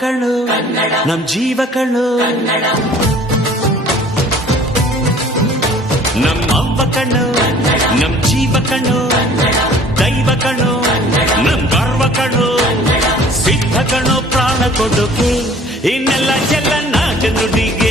ಕಳು ನಮ್ ಜೀವ ಕಳು ನಮ್ಮ ಅವ್ವ ಕಣ್ಣು. ನಮ್ ಜೀವ ಕಣ್ಣು. ದೈವ ಕಣ್ಣು. ನಮ್ ಗರ್ವ ಕಣ್ಣು. ಸಿದ್ಧ ಕಣ್ಣು, ಪ್ರಾಣ ಕೊಡುಗೆ. ಇನ್ನೆಲ್ಲ ಚೆಲ್ಲ ನಾಟ ನುಡಿಗೆ.